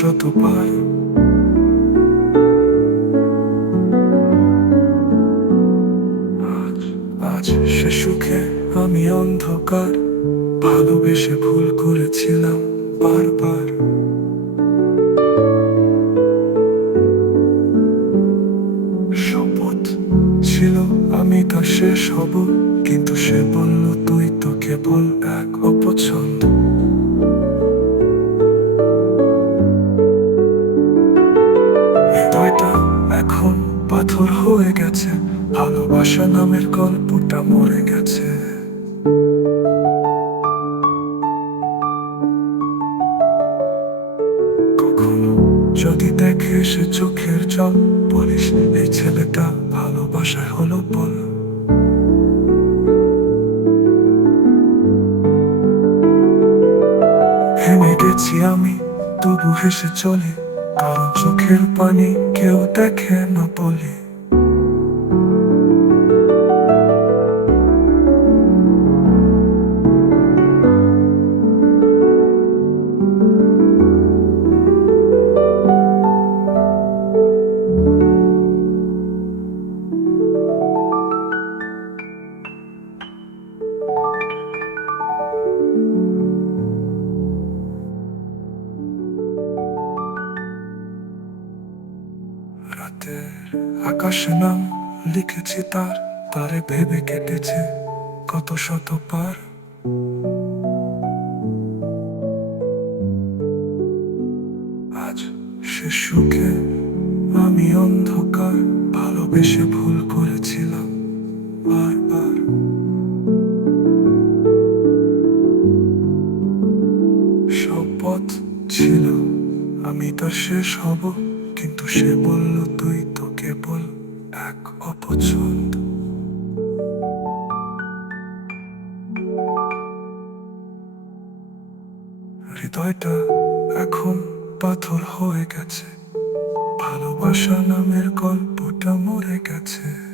কত শতবার আজ সে সুখে আমি অন্ধকার। ভালোবেসে ভুল করেছিলাম বারবার। শপথ ছিল, আমি তার শেষ হব, কিন্তু সে বলল, তুই তো কেবল পাথর হয়ে গেছে, ভালোবাসা নামের গল্পটা মরে গেছে। যদি দেখে সে চোখের জল, বলিস, এই ছেলেটা ভালোবাসা হলো বল। হেমে গেছি আমি, তবু হেসে চলি। চোখের পানি কেউ দেখে না বলি। রাতে আকাশে নাম লিখেছি তার, তারে ভেবে কেটেছে কত শত পার আজ সে সুখে আমি অন্ধকার, ভালোবেসে ভুল করেছিলাম বারবার। শপথ ছিল, আমি তার শেষ হব। কিন্তু সে বলল, তুই তো কেবল এক অপছন্দ। হৃদয়টা এখন পাথর হয়ে গেছে। ভালোবাসা নামের গল্পটা মরে গেছে।